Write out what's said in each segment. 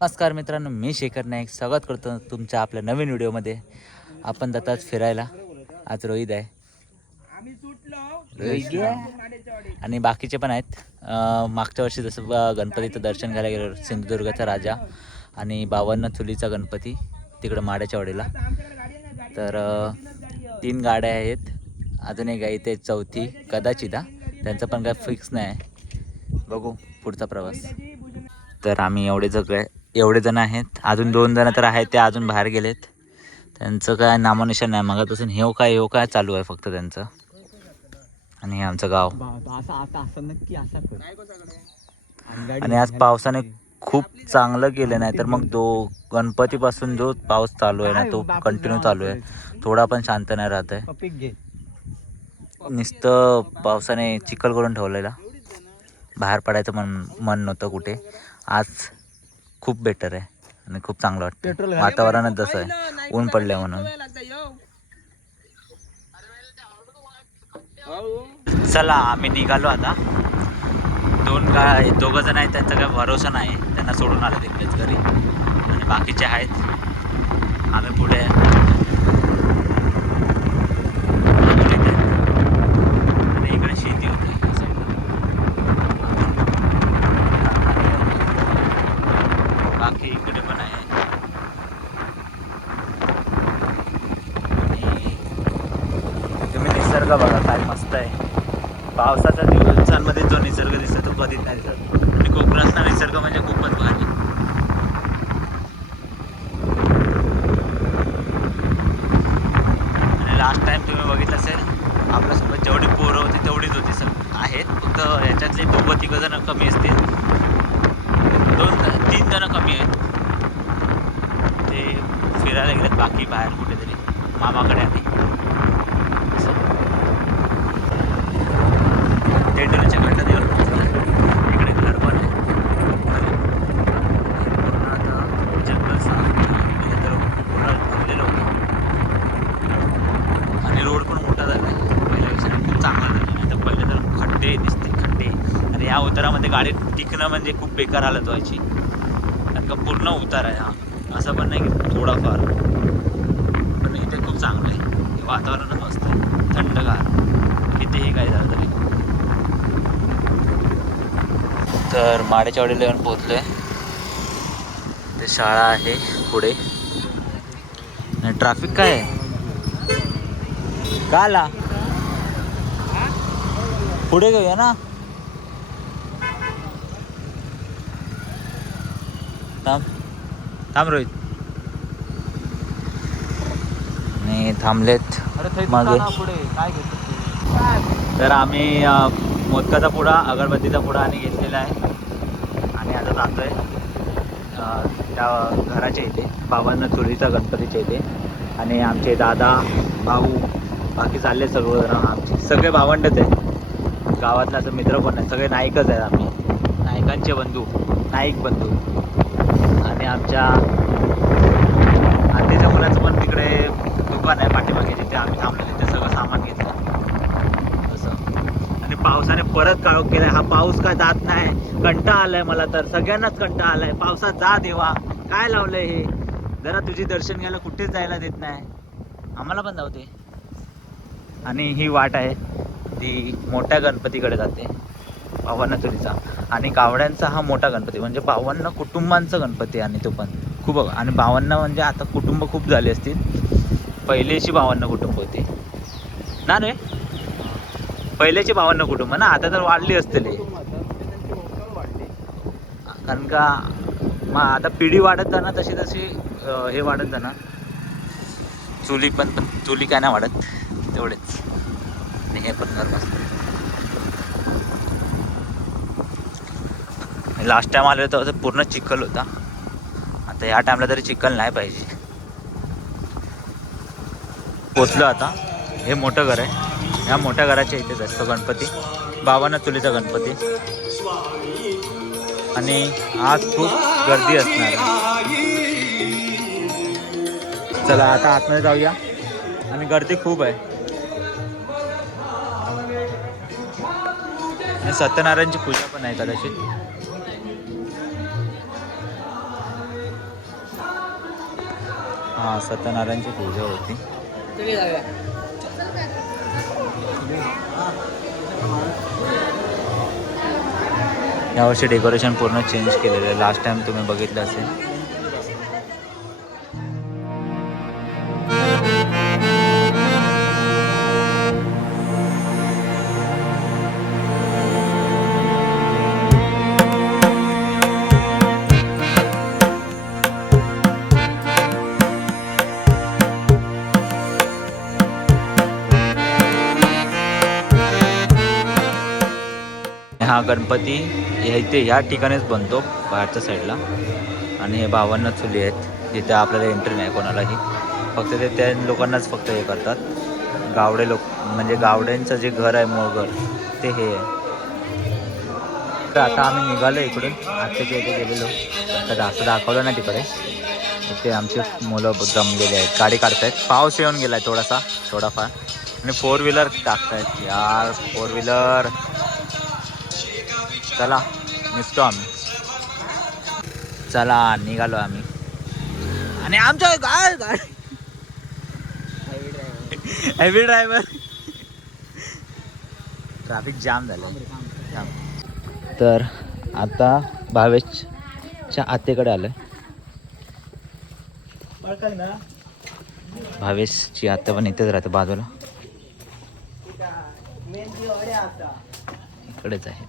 नमस्कार मित्रांनो मी शेखर नाईक. स्वागत करतो तुमच्या आपल्या नवीन व्हिडिओमध्ये. आपण जातात फिरायला. आज रोहित आहे. रोहित आणि बाकीचे पण आहेत. मागच्या वर्षी जसं गणपतीचं दर्शन घ्यायला गेलो सिंधुदुर्गाचा राजा आणि बावन्न चुलीचा गणपती तिकडं माड्याच्या वाडीला. तर तीन गाड्या आहेत. अजून एक आहे इथे चौथी कदाचित हा. त्यांचं पण काय फिक्स नाही आहे. बघू पुढचा प्रवास. तर आम्ही एवढे सगळे एवढे जण आहेत. अजून दोन जण तर आहेत ते अजून बाहेर गेलेत. त्यांचं काय नामोनिशाण नाही. मगापासून हेव काय हेव काय चालू आहे फक्त त्यांचं. आणि हे आमचं गाव. आणि आज पावसाने खूप चांगलं केलं नाही तर मग तो गणपतीपासून जो पाऊस चालू आहे ना तो कंटिन्यू चालू आहे. थोडा पण शांत नाही राहत आहे. नुसतं पावसाने चिखल करून ठेवलेला. बाहेर पडायचं मन मन नव्हतं कुठे. आज खूप बेटर आहे आणि खूप चांगलं वाटतं वातावरणच जसं आहे. ऊन पडलंय म्हणून. चला आम्ही निघालो आता. दोन काय दोघं जण आहेत त्यांचा काय भरोसा नाही. त्यांना सोडून आलं तिकडेच घरी. आणि बाकीचे आहेत. आम्ही पुढे अजून इथे. आणि इकडे शेती होती या side ला. बाकी इकडे पण आहे आणि तुम्ही निसर्ग बघा काय मस्त आहे पावसाच्या दिवसांमध्ये जो निसर्ग दिसतो तो कधीच नाही दिसत आणि कोकणातला निसर्ग म्हणजे खूपच भारी आणि लास्ट टाइम तुम्ही बघितलं असेल आपल्यासोबत जेवढी पोरं होती तेवढीच होती सग आहेत फक्त याच्यातले दोघं तिघं जण कमी असतील. दोन तीन जण कमी आहेत. ते फिरायला गेलेत बाकी बाहेर कुठेतरी. मामाकडे आधी टेंडरच्या कडनं देऊन इकडे घर पण आहे अरे, हे पूर्ण आता जंगल साफ केलं तर पूर्ण थांबलेलं होतं आणि रोड पण मोठा झाला आहे पहिल्यापेक्षा खूप चांगला झाला नाही तर पहिले तर खड्डे दिसते खड्डे ह्या उतारामध्ये गाडी टिकणं म्हणजे खूप बेकार हालत व्हायची. कारण का पूर्ण उतार आहे हा. असं पण नाही की थोडाफार. पण इथे खूप चांगलं आहे. वातावरण मस्त आहे. थंडगार. कितीही काय झालं तरी. तर माड्याच्या वडील येऊन पोहोचलो आहे ते शाळा आहे पुढे. आणि ट्रॅफिक काय आहे? का आला पुढे घेऊया ना? थांब. थांब रोहित. आणि थांबलेत मागे. तर आम्ही मोदकाचा पुडा अगरबत्तीचा पुडा आणि घेतलेला आहे. आणि आता जातो आहे त्या घराच्या इथे बाबांना चुलीचा गणपतीच्या इथे. आणि आमचे दादा भाऊ बाकी चालले सर्वजण आमचे सगळे भावंडच आहे गावातला असं मित्र पण नाही. सगळे नायकच आहेत आम्ही. नायकांचे बंधू. नाईक बंधू. आमच्या आत्याच्या मुलाचं पण तिकडे दुकान आहे पाठीमागे जिथे आम्ही थांबलेले ते सगळं सामान घेतलं. असं आणि पावसाने परत काळोख केलाय. हा पाऊस काय जात नाही. कंटा आलाय मला तर. सगळ्यांनाच कंटा आलाय. पावसात जा देवा. काय लावलंय हे? जरा तुझी दर्शन घ्यायला कुठेच जायला देत नाही. आम्हाला पण जाऊ दे. आणि ही वाट आहे. ती मोठ्या गणपतीकडे जाते. बावन्न चुलीचा आणि कावड्यांचा हा मोठा गणपती म्हणजे बावन्न कुटुंबांचा गणपती आणि तो पण. खूप आणि बावन्न म्हणजे आता कुटुंब खूप झाले असतील. पहिलेची बावन्न कुटुंब होते. ना रे? पहिल्याची बावन्न कुटुंब ना? आता तर वाढली असतील. कारण का मग आता पिढी वाढत जाणार तशी तशी हे वाढत जाणार. चुली पण पण चुली काय नाही वाढत. तेवढेच. आणि हे पण घर लास्ट टाइम आलो तेव्हा तर पूर्ण चिखल होता. आता या टाईमला तरी चिखल नाही पाहिजे. पोचलो आता. हे मोठं घर आहे. ह्या मोठ्या घराच्या इथेच असतो गणपती. बाबांना चुलीचा गणपती. आणि आज खूप गर्दी असणार आहे. चला आता आतमध्ये जाऊया. आणि गर्दी खूप आहे. आणि सत्यनारायणची पूजा पण आहे कदाचित. हा सत्यनारायणची पूजा होती. यावर्षी डेकोरेशन पूर्ण चेंज केलेलं आहे. लास्ट टाइम तुम्ही बघितलं असेल. गणपती ह्या इथे ह्या ठिकाणीच बनतो बाहेरच्या साईडला आणि हे बावन्न चुली आहेत जिथे आपल्याला एंट्री नाही कोणालाही. फक्त ते त्या लोकांनाच फक्त हे करतात. गावडे लोक म्हणजे गावड्यांचं जे घर आहे मूळ घर ते हे आहे. तर आता आम्ही निघालो इकडून आजच्या इथे गेलेलो. तर असं दाखवलं ना तिकडे. ते आमचे मुलं जमलेले आहेत गाडी काढतायत. पाऊस येऊन गेला आहे थोडासा थोडाफार. आणि फोर व्हीलर टाकतायत. यार फोर व्हीलर चला निघतो आम्ही. चला निघालो आम्ही. आणि आमच्या गाड गाडी हेवी ड्रायव्हर ट्रॅफिक जाम झालं. जाम तर आता भावेशच्या आतेकडे आलं भावेशची आत्या पण इथेच राहते बाजूला. इकडेच आहे.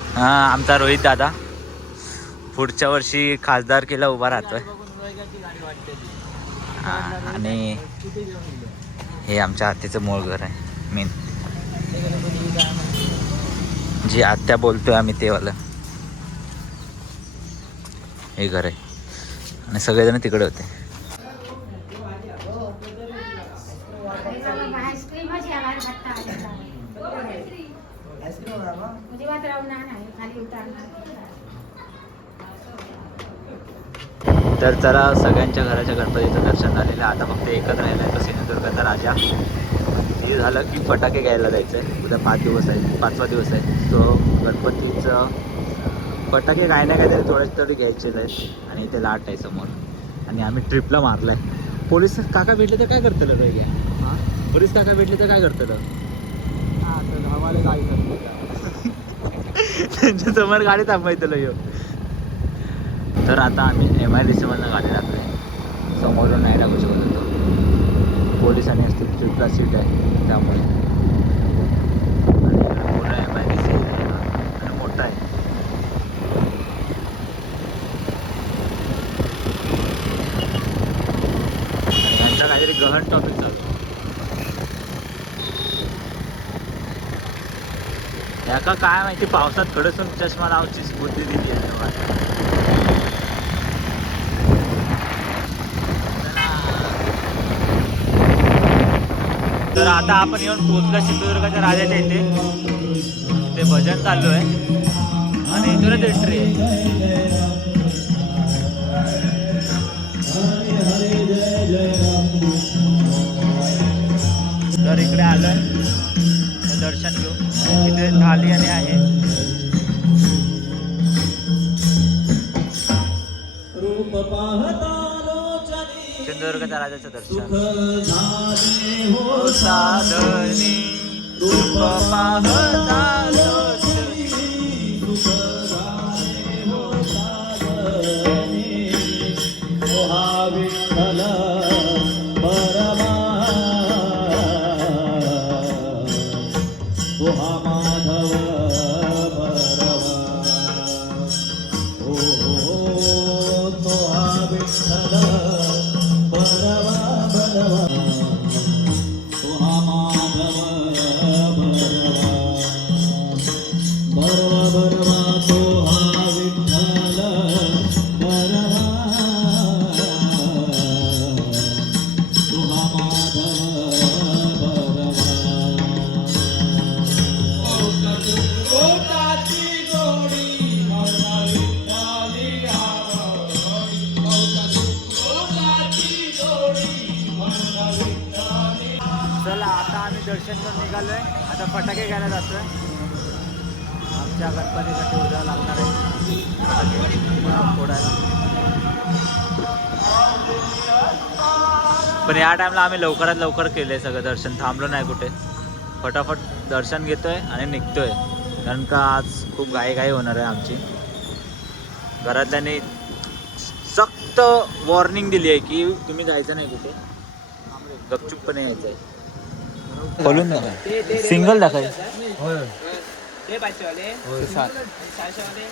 हा आमचा रोहित दादा. पुढच्या वर्षी खासदार केला उभा राहतोय. आणि हे आमच्या आत्याचं मूळ घर आहे मेन जी आत्या बोलतोय आम्ही ते वालं हे घर आहे. आणि सगळेजण तिकडे होते. तर जरा सगळ्यांच्या घराच्या गणपतीचं दर्शन झालेलं आहे. आता फक्त एकच राहिलं आहे तो सिंधुदुर्गाचा राजा. हे झालं की फटाके घ्यायला जायचं आहे उद्या पाच दिवस आहे पाचवा दिवस आहे. तो गणपतीचं फटाके काय ना काहीतरी थोडे तरी घ्यायचे आहेत. आणि इथे लाट आहे समोर. आणि आम्ही ट्रिपला मारला आहे पोलीस काका भेटले तर काय करतलं रे हां? पोलीस काका भेटले तर काय करतलं? त्यांच्यासमोर गाडी थांबायचं यो तर आता आम्ही एम आय डी सीमधनं गाडी टाकली समोरून नाही लागू शकत होतो. पोलिसांनी असते ट्रिपला सीट आहे त्यामुळे. मोठा एम आय डी सी आणि मोठा आहे. त्यांचा काहीतरी गहन टॉपिक चालू आहे. याका काय माहिती पावसात कडसून चष्मा लावची बुद्धी दिली आहे तर आता आपण येऊन पोचलो सिंधुदुर्गाच्या राजाच्या इथे. ते भजन चालू आहे आणि इथूनच एंट्री आहे. तर इकडे आलोय. दर्शन घेऊ. इथे थाली आणि आहे. सिंधुदुर्गाच्या राजाचं दर्शन हो साधनी रूप पाहता लोचनी. दर्शन करून आहे आता फटाके घ्यायला जातो आहे आमच्या गणपतीसाठी उद्या लागणार आहे. फटाके फोडायला. पण या टाइमला आम्ही लवकरात लवकर केलं आहे सगळं दर्शन. थांबलो नाही कुठे. फटाफट दर्शन घेतोय आणि निघतोय. कारण का आज खूप घाई घाई होणार आहे आमची. घरातल्यांनी सक्त वॉर्निंग दिली आहे की तुम्ही जायचं नाही कुठे. गपचूपपणे यायचं आहे खोलून दाखवा. सिंगल सहाशेवाले.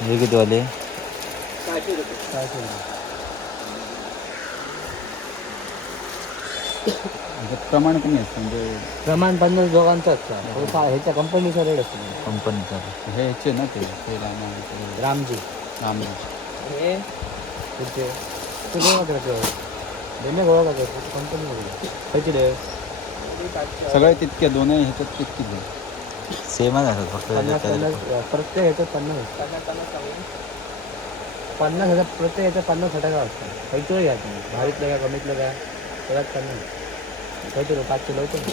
हे किती वाले रुपये प्रमाण कमी असतं म्हणजे प्रमाण पन्नास दोघांचं असतं. ह्याच्या कंपनीचा रेट असतो. कंपनीचा हे ह्याचे ना ते रामा- रामजी. रामराज हे दोन्ही गोळा करायचं कंपनी ह्याची रे सगळे तितके दोन्ही ह्याच्यात तितकीच आहे सेमच आहे फक्त पन्नास त्याच्यात पन्नास प्रत्येक ह्याच्यात पन्नास पन्नास हजार प्रत्येक ह्याच्यात पन्नास फटाका असतात खैचोळ घ्या तुम्ही भारीतलं का कमीतलं का सगळ्यात पन्नास खैचोळ पाचशे लवकर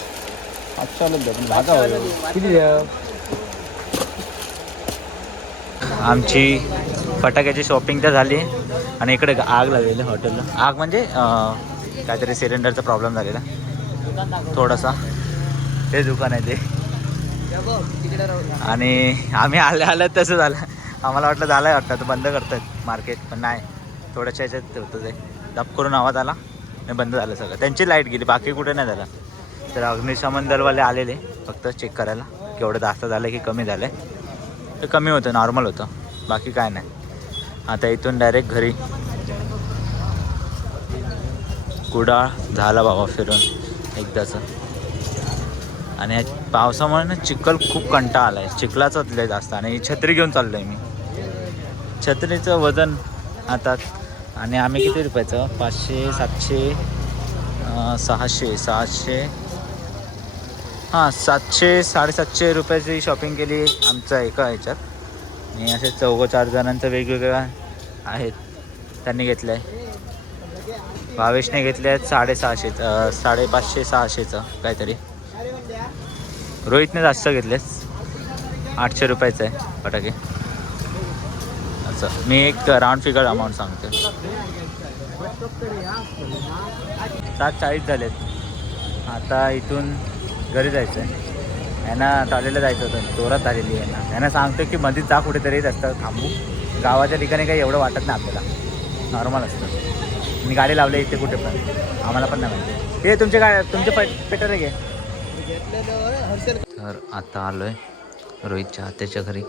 पाचशे आलं द्या पण भागा होईल किती द्या आमची फटाक्याची शॉपिंग तर झाली. आणि इकडे आग लागलेली हॉटेलला. आग म्हणजे काहीतरी सिलेंडरचा प्रॉब्लेम झालेला. थोडासा. हे दुकान आहे ते. आणि आम्ही आले आलं तसं झालं. आम्हाला वाटलं झालं आहे वाटतं तर बंद करतात मार्केट पण नाही. थोड्याशा ह्याच्यात होतं ते. दप करून आवाज आला आणि बंद झालं सगळं. त्यांची लाइट गेली बाकी कुठे नाही झालं. तर अग्निशमन दलवाले आलेले फक्त चेक करायला. केवढं जास्त झालं की कमी झालं आहे ते कमी होतं नॉर्मल होतं. बाकी काय नाही. आता इथून डायरेक्ट घरी. कुडाळ झाला बाबा फिरून एकदाचं. आणि या पावसामुळे ना चिखल खूप कंटा आला आहे चिखलाचाच लय जास्त. आणि छत्री घेऊन चाललो आहे मी. छत्रीचं वजन आता आणि आम्ही किती रुपयाचं? पाचशे सातशे सहाशे सहाशे. हां सातशे साडेसातशे रुपयाची शॉपिंग केली आमच्या एका ह्याच्यात. आणि असे चौघं चार जणांचं वेगवेगळ्या आहेत. त्यांनी घेतलं आहे भावेशने घेतले आहेत साडेसहाशेचं साडेपाचशे सहाशेचं काहीतरी. रोहितने जास्त घेतलेस आठशे रुपयाचं आहे फटाके. असं. मी एक राऊंड फिगर अमाऊंट सांगते सात चाळीस झालेत. आता इथून घरी जायचं आहे यांना टॉयलेटला जायचं होतं. जोरात झालेली आहे यांना. यांना सांगतो की मध्येच जा कुठेतरी रस्ता थांबू. गावाच्या ठिकाणी काही एवढं वाटत नाही आपल्याला. नॉर्मल असतं. मी गाडी लावली इथे कुठे पण. आम्हाला पण नाही माहिती. ते तुमचे काय तुमचे पे पेटर आहे घे तर आता आलो आहे रोहितच्या आत्याच्या घरी.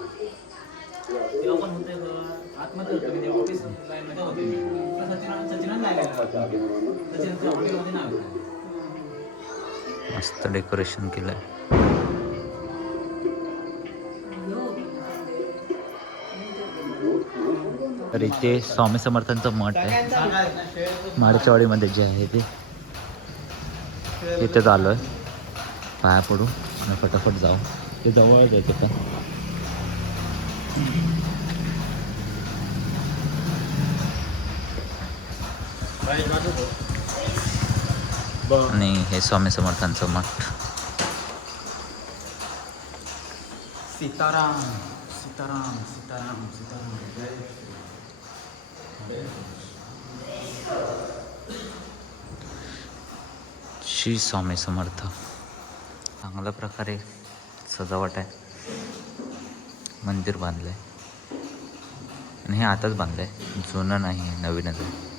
मस्त डेकोरेशन केलं आहे तर इथे स्वामी समर्थांचं मठ आहे. मारचवाडीमध्ये जे आहे ते. तिथेच आलो आहे. पाया पडू आणि फटाफट जाऊ. ते जवळच आहे ते पण आणि हे स्वामी समर्थांचं मठ. सीताराम सीताराम सीताराम सीताराम. जय. श्री स्वामी समर्थ. चांगल्या प्रकारे सजावट आहे. मंदिर बांधलं आहे आणि हे आताच बांधलं आहे जुनं नाही आहे नवीनच आहे.